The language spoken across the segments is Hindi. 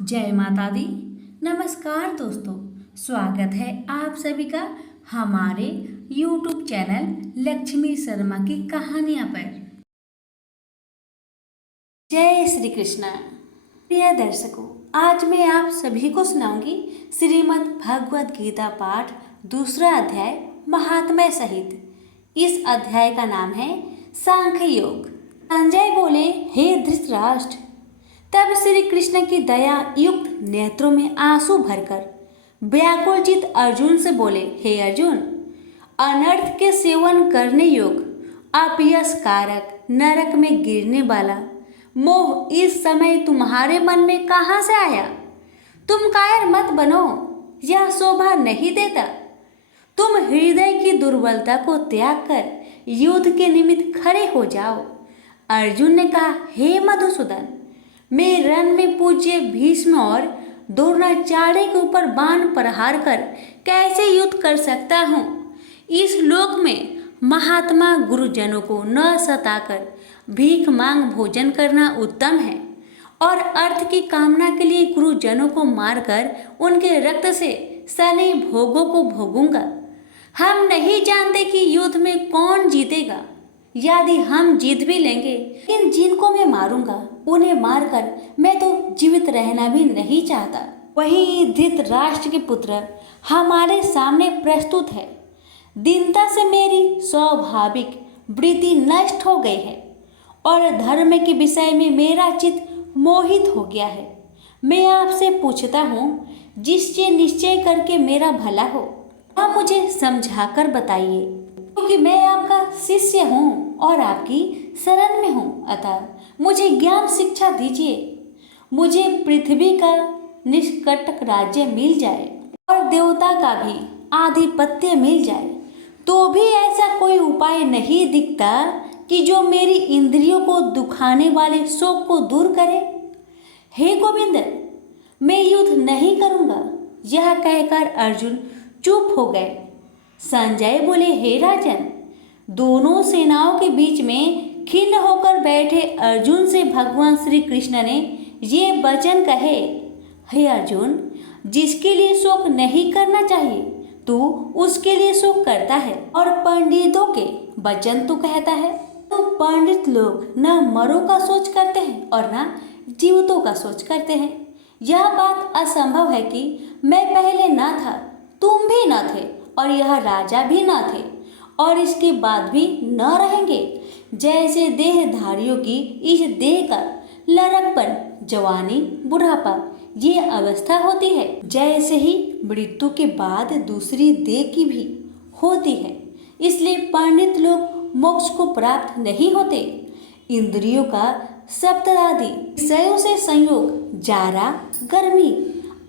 जय माता दी। नमस्कार दोस्तों, स्वागत है आप सभी का हमारे YouTube चैनल लक्ष्मी शर्मा की कहानियाँ पर। जय श्री कृष्ण। प्रिय दर्शकों, आज मैं आप सभी को सुनाऊंगी श्रीमद् भगवद गीता पाठ दूसरा अध्याय महात्म्य सहित। इस अध्याय का नाम है सांख्य योग। संजय बोले, हे धृतराष्ट्र। तब श्री कृष्ण की दया युक्त नेत्रों में आंसू भरकर व्याकुलचित अर्जुन से बोले, हे अर्जुन, अनर्थ के सेवन करने योग, अपयश कारक, नरक में गिरने वाला मोह इस समय तुम्हारे मन में कहाँ से आया? तुम कायर मत बनो, यह शोभा नहीं देता। तुम हृदय की दुर्बलता को त्याग कर युद्ध के निमित्त खड़े हो जाओ। अर्जुन ने कहा, हे मधुसूदन, मैं रण में पूज्य भीष्म और द्रोणाचार्य के ऊपर बाण प्रहार कर कैसे युद्ध कर सकता हूँ? इस लोक में महात्मा गुरुजनों को न सताकर भीख मांग भोजन करना उत्तम है, और अर्थ की कामना के लिए गुरुजनों को मारकर उनके रक्त से सने भोगों को भोगूंगा। हम नहीं जानते कि युद्ध में कौन जीतेगा। यदि हम जीत भी लेंगे, लेकिन जिनको मैं मारूंगा उन्हें मारकर मैं तो जीवित रहना भी नहीं चाहता। वही धृतराष्ट्र के पुत्र हमारे सामने प्रस्तुत है। दीनता से मेरी स्वाभाविक वृत्ति नष्ट हो गई है और धर्म के विषय में मेरा चित्त मोहित हो गया है। मैं आपसे पूछता हूँ, जिससे निश्चय करके मेरा भला हो, आप मुझे समझाकर बताइए, क्योंकि मैं आपका शिष्य हूँ और आपकी शरण में हूँ। अतः मुझे ज्ञान शिक्षा दीजिए। मुझे पृथ्वी का निष्कंटक राज्य मिल जाए और देवता का भी आधिपत्य मिल जाए, तो भी ऐसा कोई उपाय नहीं दिखता कि जो मेरी इंद्रियों को दुखाने वाले शोक को दूर करे। हे गोविंद, मैं युद्ध नहीं करूँगा। यह कहकर अर्जुन चुप हो गए। संजय बोले, हे राजन, दोनों सेनाओं के बीच में खिन्न होकर बैठे अर्जुन से भगवान श्री कृष्ण ने ये वचन कहे, हे अर्जुन, जिसके लिए शोक नहीं करना चाहिए तू उसके लिए शोक करता है, और पंडितों के वचन तू कहता है। तो पंडित लोग न मरों का सोच करते हैं और न जीवितों का सोच करते हैं। यह बात असंभव है कि मैं पहले न था, तुम भी न थे, और यह राजा भी न थे, और इसके बाद भी न रहेंगे। जैसे देहधारियों की इस देह का लड़कपन, जवानी, बुढ़ापा ये अवस्था होती है, जैसे ही मृत्यु के बाद दूसरी देह की भी होती है। इसलिए पंडित लोग मोक्ष को प्राप्त नहीं होते। इंद्रियों का सप्तदादि विषयों से संयोग जारा, गर्मी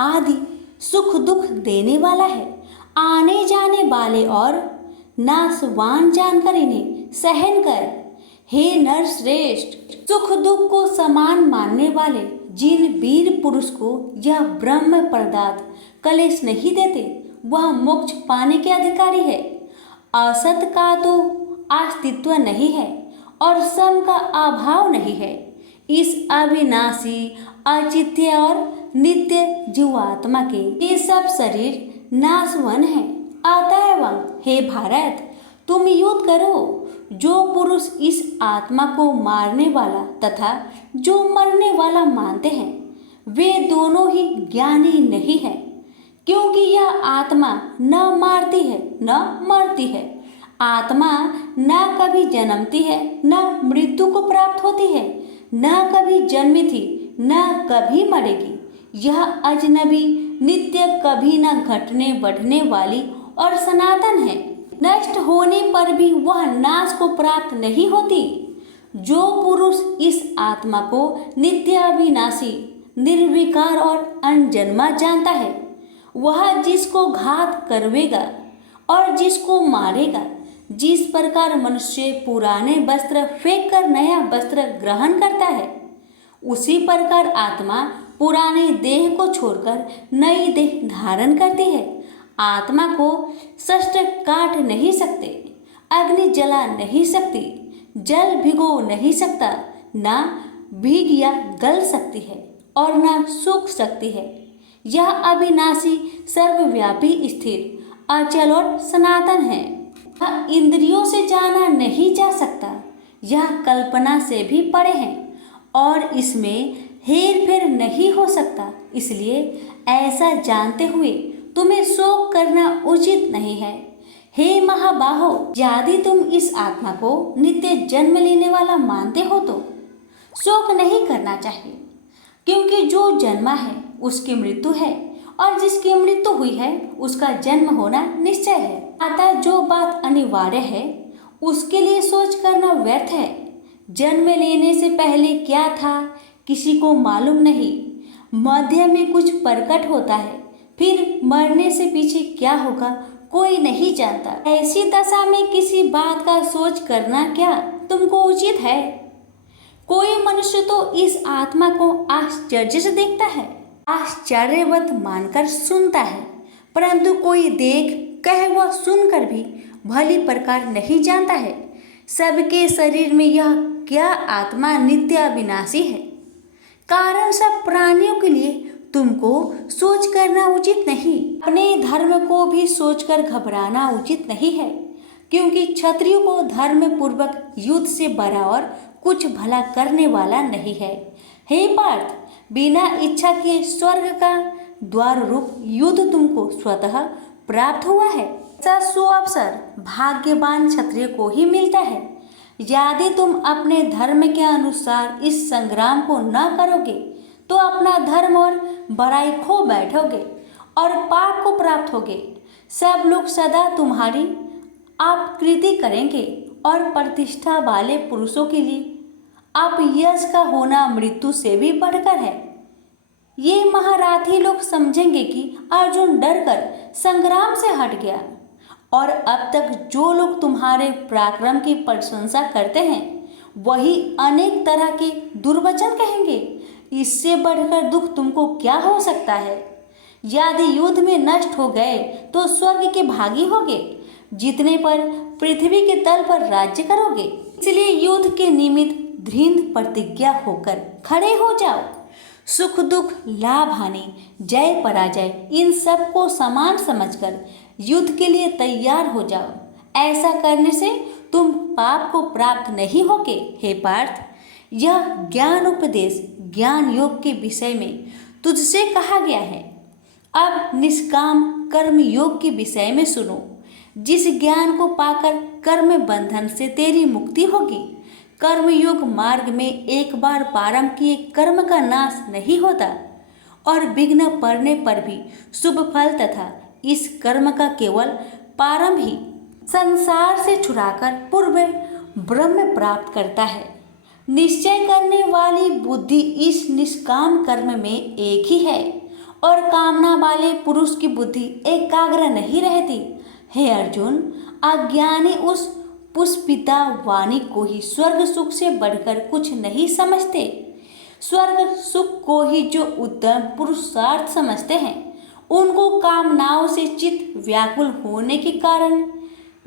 आदि सुख दुख देने वाला है। आने जाने वाले और नाशवान जानकर इन्हें सहन कर। हे नर श्रेष्ठ, सुख दुख को समान मानने वाले जिन वीर पुरुष को यह ब्रह्म पदार्थ कलेश नहीं देते, वह मोक्ष पाने के अधिकारी है। असत का तो अस्तित्व नहीं है और सम का अभाव नहीं है। इस अविनाशी, अचित्य और नित्य जीवात्मा के ये सब शरीर नाशवन है। अतएव हे भारत, तुम युद्ध करो। जो पुरुष इस आत्मा को मारने वाला तथा जो मरने वाला मानते हैं, वे दोनों ही ज्ञानी नहीं है, क्योंकि यह आत्मा न मारती है न मरती है। आत्मा न कभी जन्मती है न मृत्यु को प्राप्त होती है, न कभी जन्मी थी न कभी मरेगी। यह अजनबी, नित्य, कभी न घटने बढ़ने वाली और सनातन है। नष्ट होने पर भी वह नाश को प्राप्त नहीं होती। जो पुरुष इस आत्मा को नित्य, अविनाशी, निर्विकार और अनजन्मा जानता है, वह जिसको घात करवेगा और जिसको मारेगा, जिस प्रकार मनुष्य पुराने वस्त्र फेंक कर नया वस्त्र ग्रहण करता है, उसी प्रकार आत्मा पुराने देह को छोड़कर नई देह धारण करती है। आत्मा को शस्त्र काट नहीं सकते, अग्नि जला नहीं सकती, जल भिगो नहीं सकता, ना भीग या गल सकती है। और न सुख शक्ति है। यह अविनाशी, सर्वव्यापी, स्थिर, अचल और सनातन है। यह इंद्रियों से जाना नहीं जा सकता। यह कल्पना से भी परे है और इसमें हेर फेर नहीं हो सकता। इसलिए ऐसा जानते हुए तुम्हें शोक करना उचित नहीं है। हे महाबाहो, यदि तुम इस आत्मा को नित्य जन्म लेने वाला मानते हो तो शोक नहीं करना चाहिए, क्योंकि जो जन्मा है उसकी मृत्यु है और जिसकी मृत्यु हुई है उसका जन्म होना निश्चय है। अतः जो बात अनिवार्य है उसके लिए सोच करना व्यर्थ है। जन्म लेने से पहले क्या था किसी को मालूम नहीं, मध्य में कुछ प्रकट होता है, फिर मरने से पीछे क्या होगा कोई नहीं जानता। ऐसी दशा में किसी बात का सोच करना क्या तुमको उचित है? कोई मनुष्य तो इस आत्मा को आश्चर्य से देखता है, आश्चर्यवत मानकर सुनता है, परंतु कोई देख कह व सुनकर भी भली प्रकार नहीं जानता है सबके शरीर में यह क्या आत्मा नित्य अविनाशी है। कारण सब प्राणियों के लिए तुमको सोच करना उचित नहीं। अपने धर्म को भी सोचकर घबराना उचित नहीं है, क्योंकि क्षत्रियो को धर्म पूर्वक युद्ध से बड़ा और कुछ भला करने वाला नहीं है। हे पार्थ, बिना इच्छा के स्वर्ग का द्वार रूप युद्ध तुमको स्वतः प्राप्त हुआ है। ऐसा सुअवसर भाग्यवान क्षत्रिय को ही मिलता है। यदि तुम अपने धर्म के अनुसार इस संग्राम को न करोगे तो अपना धर्म और बड़ाई खो बैठोगे और पाप को प्राप्त होगे। सब लोग सदा तुम्हारी अपकीर्ति करेंगे और प्रतिष्ठा वाले पुरुषों के लिए अपयश का होना मृत्यु से भी बढ़कर है। ये महारथी लोग समझेंगे कि अर्जुन डरकर संग्राम से हट गया, और अब तक जो लोग तुम्हारे पराक्रम की प्रशंसा करते हैं वही अनेक तरह के दुर्वचन कहेंगे। इससे बढ़कर दुख तुमको क्या हो सकता है? यदि युद्ध में नष्ट हो गए तो स्वर्ग के भागी होगे, जीतने पर पृथ्वी के तल पर राज्य करोगे। इसलिए युद्ध के निमित्त दृढ़ प्रतिज्ञा होकर खड़े हो जाओ। सुख दुख, लाभ हानि, जय पराजय, इन सब को समान समझकर युद्ध के लिए तैयार हो जाओ। ऐसा करने से तुम पाप को प्राप्त नहीं होगे। हे पार्थ, यह ज्ञान उपदेश ज्ञान योग के विषय में तुझसे कहा गया है। अब निष्काम कर्म योग के विषय में सुनो। जिस ज्ञान को पाकर कर्म बंधन से तेरी मुक्ति होगी। कर्म योग मार्ग में एक बार प्रारंभ किए कर्म का नाश नहीं होता और विघ्न पड़ने पर भी शुभ फल तथा इस कर्म का केवल प्रारंभ ही संसार से छुड़ाकर पूर्व ब्रह्म प्राप्त करता है। निश्चय करने वाली बुद्धि इस निष्काम कर्म में एक ही है और कामना वाले पुरुष की बुद्धि एकाग्र नहीं रहती। हे अर्जुन, अज्ञानी उस पुष्पिता वाणी को ही स्वर्ग सुख से बढ़कर कुछ नहीं समझते। स्वर्ग सुख को ही जो उत्तम पुरुषार्थ समझते हैं, उनको कामनाओं से चित्त व्याकुल होने के कारण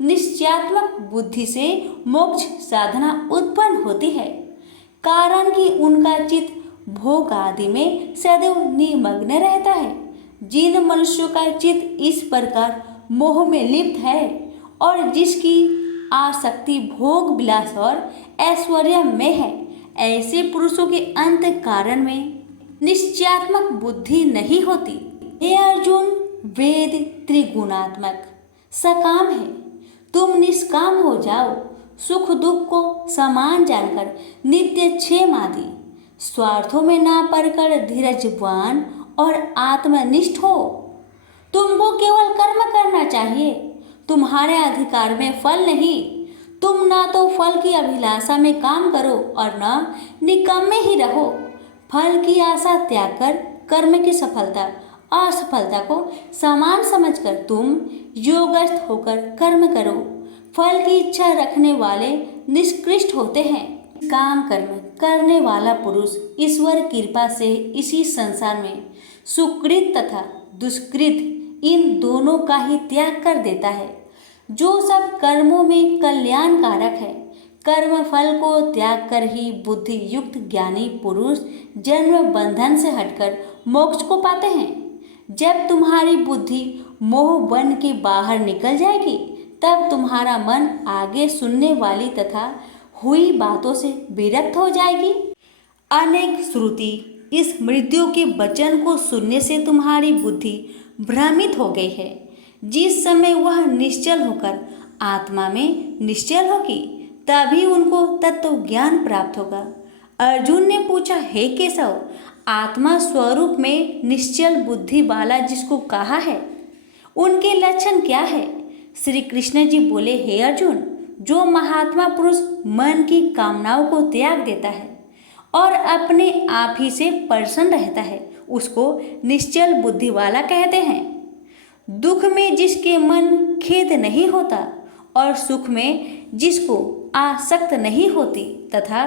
निश्चयात्मक बुद्धि से मोक्ष साधना उत्पन्न होती है। कारण कि उनका चित्त भोग आदि में सदैव निमग्न रहता है। जिन मनुष्यों का चित्त इस प्रकार मोह में लिप्त है और जिसकी आसक्ति भोग विलास और ऐश्वर्य में है, ऐसे पुरुषों के अंत कारण में निश्चयात्मक बुद्धि नहीं होती। हे अर्जुन, वेद त्रिगुणात्मक सकाम है, तुम निष्काम हो जाओ। सुख दुख को समान जानकर नित्य क्षेम आदि स्वार्थों में ना पड़कर धीरजवान और आत्मनिष्ठ हो। तुमको केवल कर्म करना चाहिए, तुम्हारे अधिकार में फल नहीं। तुम ना तो फल की अभिलाषा में काम करो और न निकम्मे ही रहो। फल की आशा त्याग कर कर्म की सफलता असफलता को समान समझकर तुम योगस्थ होकर कर्म करो। फल की इच्छा रखने वाले निष्कृष्ट होते हैं। काम कर्म करने वाला पुरुष ईश्वर कृपा से इसी संसार में सुकृत तथा दुष्कृत इन दोनों का ही त्याग कर देता है। जो सब कर्मों में कल्याणकारक है, कर्म फल को त्याग कर ही बुद्धि युक्त ज्ञानी पुरुष जन्म बंधन से हटकर मोक्ष को पाते हैं। जब तुम्हारी बुद्धि मोह बन के बाहर निकल जाएगी, तब तुम्हारा मन आगे सुनने वाली तथा हुई बातों से विरक्त हो जाएगी। अनेक श्रुति इस मृत्यु के वचन को सुनने से तुम्हारी बुद्धि भ्रमित हो गई है। जिस समय वह निश्चल होकर आत्मा में निश्चल होगी, तभी उनको तत्व ज्ञान प्राप्त होगा। अर्जुन ने पूछा, हे केशव, आत्मा स्वरूप में निश्चल बुद्धि वाला जिसको कहा है, उनके लक्षण क्या है? श्री कृष्ण जी बोले, हे अर्जुन, जो महात्मा पुरुष मन की कामनाओं को त्याग देता है और अपने आप ही से प्रसन्न रहता है, उसको निश्चल बुद्धि वाला कहते हैं। दुख में जिसके मन खेद नहीं होता और सुख में जिसको आसक्त नहीं होती तथा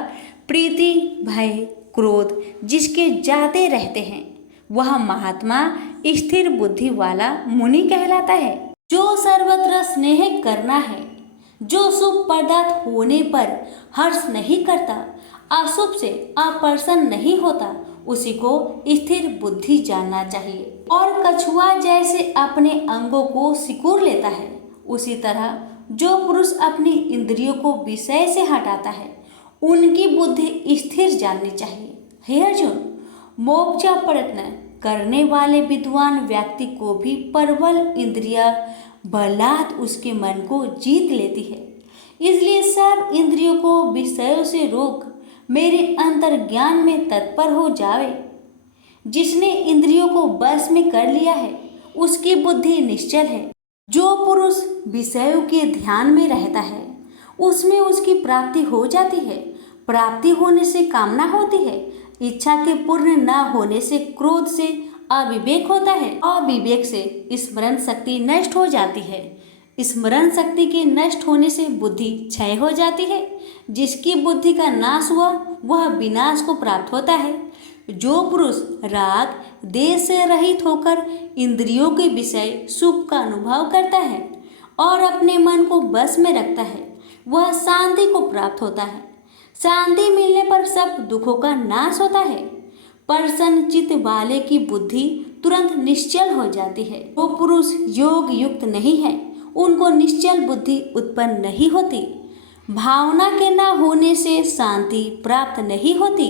प्रीति भय क्रोध जिसके जाते रहते हैं, वह महात्मा स्थिर बुद्धि वाला मुनि कहलाता है। जो सर्वत्र स्नेह करना है, जो शुभ पदार्थ होने पर हर्ष नहीं करता, अशुभ से अप्रसन्न नहीं होता, उसी को स्थिर बुद्धि जानना चाहिए। और कछुआ जैसे अपने अंगों को सिकुड़ लेता है, उसी तरह जो पुरुष अपनी इंद्रियों को विषय से हटाता है, उनकी बुद्धि स्थिर जाननी चाहिए। हे अर्जुन, मोक्ष प्रयत्न करने वाले विद्वान व्यक्ति को भी प्रबल इंद्रिया बलात् उसके मन को जीत लेती है। इसलिए सब इंद्रियों को विषयों से रोक मेरे अंतर्ज्ञान में तत्पर हो जावे। जिसने इंद्रियों को बस में कर लिया है, उसकी बुद्धि निश्चल है। जो पुरुष विषयों के ध्यान में रहता है, उसमें उसकी प्राप्ति हो जाती है। प्राप्ति होने से कामना होती है, इच्छा के पूर्ण न होने से क्रोध से अविवेक होता है, अविवेक से स्मरण शक्ति नष्ट हो जाती है, स्मरण शक्ति के नष्ट होने से बुद्धि क्षय हो जाती है। जिसकी बुद्धि का नाश हुआ, वह विनाश को प्राप्त होता है। जो पुरुष राग देश से रहित होकर इंद्रियों के विषय सुख का अनुभव करता है और अपने मन को बस में रखता है, वह शांति को प्राप्त होता है। शांति मिलने पर सब दुखों का नाश होता है। प्रसन्न चित्त वाले की बुद्धि तुरंत निश्चल हो जाती है। जो पुरुष योग युक्त नहीं है, उनको निश्चल बुद्धि उत्पन्न नहीं होती। भावना के न होने से शांति प्राप्त नहीं होती।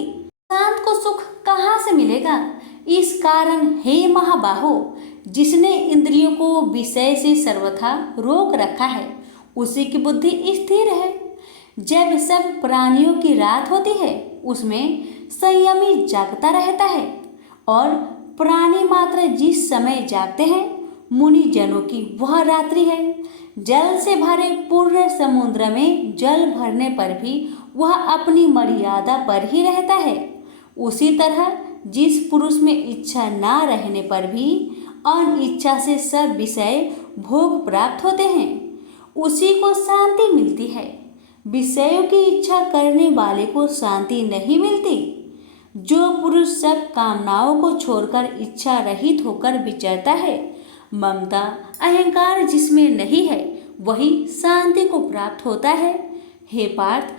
शांत को सुख कहाँ से मिलेगा? इस कारण हे महाबाहो, जिसने इंद्रियों को विषय से सर्वथा रोक रखा है, उसी की बुद्धि स्थिर है। जब सब प्राणियों की रात होती है, उसमें संयमी जागता रहता है और प्राणी मात्र जिस समय जागते हैं, मुनि जनों की वह रात्रि है। जल से भरे पूर्ण समुद्र में जल भरने पर भी वह अपनी मर्यादा पर ही रहता है। उसी तरह जिस पुरुष में इच्छा ना रहने पर भी अनिच्छा से सब विषय भोग प्राप्त होते हैं, उसी को शांति मिलती है। विषयों की इच्छा करने वाले को शांति नहीं मिलती। जो पुरुष सब कामनाओं को छोड़कर इच्छा रहित होकर विचरता है, ममता अहंकार जिसमें नहीं है, वही शांति को प्राप्त होता है। हे पार्थ,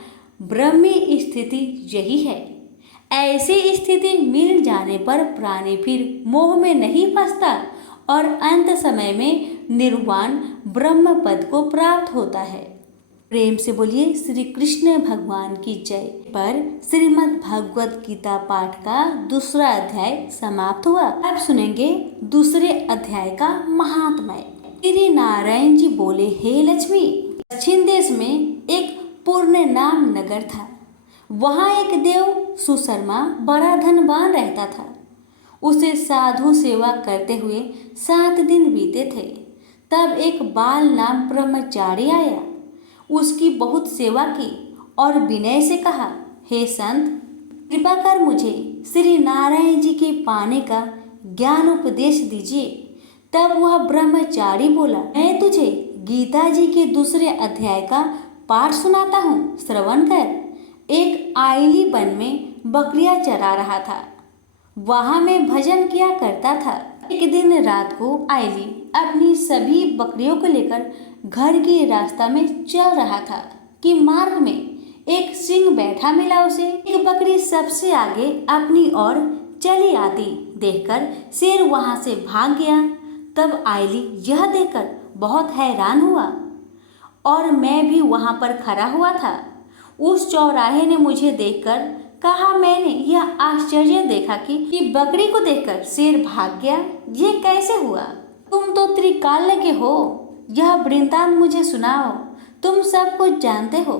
ब्रह्मी स्थिति यही है। ऐसी स्थिति मिल जाने पर प्राणी फिर मोह में नहीं फंसता और अंत समय में निर्वाण ब्रह्म पद को प्राप्त होता है। प्रेम से बोलिए श्री कृष्ण भगवान की जय। पर श्रीमद् भागवत गीता पाठ का दूसरा अध्याय समाप्त हुआ। अब सुनेंगे दूसरे अध्याय का महात्म्य। श्री नारायण जी बोले, हे लक्ष्मी, दक्षिण देश में एक पूर्ण नाम नगर था। वहाँ एक देव सुशर्मा बड़ा धनवान रहता था। उसे साधु सेवा करते हुए 7 दिन बीते थे। तब एक बाल नाम ब्रह्मचारी आया, उसकी बहुत सेवा की और विनय से कहा, हे संत, कृपा कर मुझे श्री नारायण जी के पाने का ज्ञान उपदेश दीजिए। तब वह ब्रह्मचारी बोला, मैं तुझे गीता जी के दूसरे अध्याय का पाठ सुनाता हूँ, श्रवण कर। एक आइली वन में बकरियां चरा रहा था। वहाँ मैं भजन किया करता था। एक दिन रात को आइली अपनी सभी बकरियों को लेकर घर के रास्ता में चल रहा था कि मार्ग में एक सिंह बैठा मिला उसे। एक बकरी सबसे आगे अपनी ओर चली आती देखकर शेर वहां से भाग गया। तब आयली यह देखकर बहुत हैरान हुआ और मैं भी वहां पर खड़ा हुआ था। उस चौराहे ने मुझे देखकर कहा, मैंने यह आश्चर्य देखा कि बकरी को देखकर शेर भाग गया। ये कैसे हुआ? तुम तो त्रिकाल के हो, यह वृत्तांत मुझे सुनाओ, तुम सब कुछ जानते हो।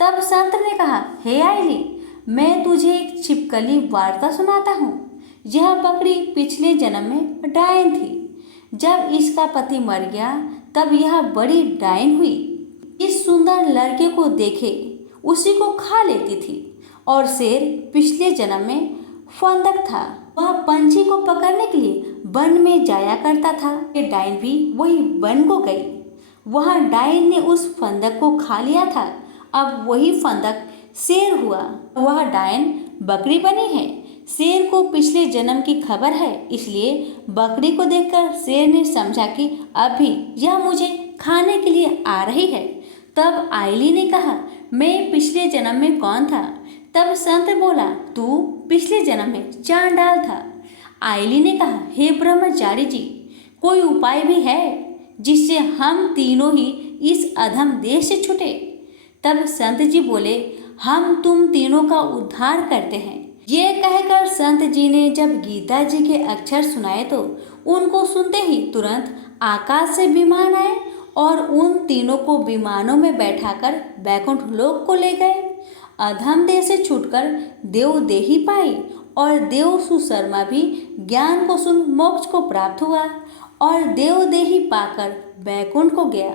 तब संत ने कहा, हे आयली, मैं तुझे एक छिपकली वार्ता सुनाता हूँ। यह बकरी पिछले जन्म में डायन थी। जब इसका पति मर गया तब यह बड़ी डायन हुई। इस सुंदर लड़के को देखे उसी को खा लेती थी। और शेर पिछले जन्म में फंदक था, वह पंछी को पकड़ने के लिए वन में जाया करता था। ये डायन भी वही वन को गई, वहाँ डायन ने उस फंदक को खा लिया था। अब वही फंदक शेर हुआ, वह डायन बकरी बनी है। शेर को पिछले जन्म की खबर है, इसलिए बकरी को देखकर शेर ने समझा कि अभी यह मुझे खाने के लिए आ रही है। तब आयली ने कहा, मैं पिछले जन्म में कौन था? तब संत बोला, तू पिछले जन्म में चांडाल था। आयली ने कहा, हे ब्रह्मचारी जी, कोई उपाय भी है जिससे हम तीनों ही इस अधम देश से छूटे? तब संत जी बोले, हम तुम तीनों का उद्धार करते हैं। ये कहकर संत जी ने जब गीता जी के अक्षर सुनाए तो उनको सुनते ही तुरंत आकाश से विमान आए और उन तीनों को विमानों में बैठाकर बैकुंठ लोक को ले गए। अधम देह से छूटकर देव देही पाई और देव सुशर्मा भी ज्ञान को सुन मोक्ष को प्राप्त हुआ और देव देही पाकर बैकुंठ को गया।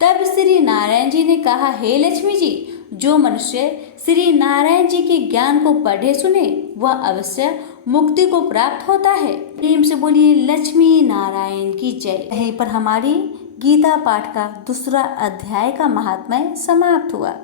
तब श्री नारायण जी ने कहा, हे लक्ष्मी जी, जो मनुष्य श्री नारायण जी के ज्ञान को पढ़े सुने वह अवश्य मुक्ति को प्राप्त होता है। प्रेम से बोलिए लक्ष्मी नारायण की जय। यहीं पर हमारी गीता पाठ का दूसरा अध्याय का महात्म्य समाप्त हुआ।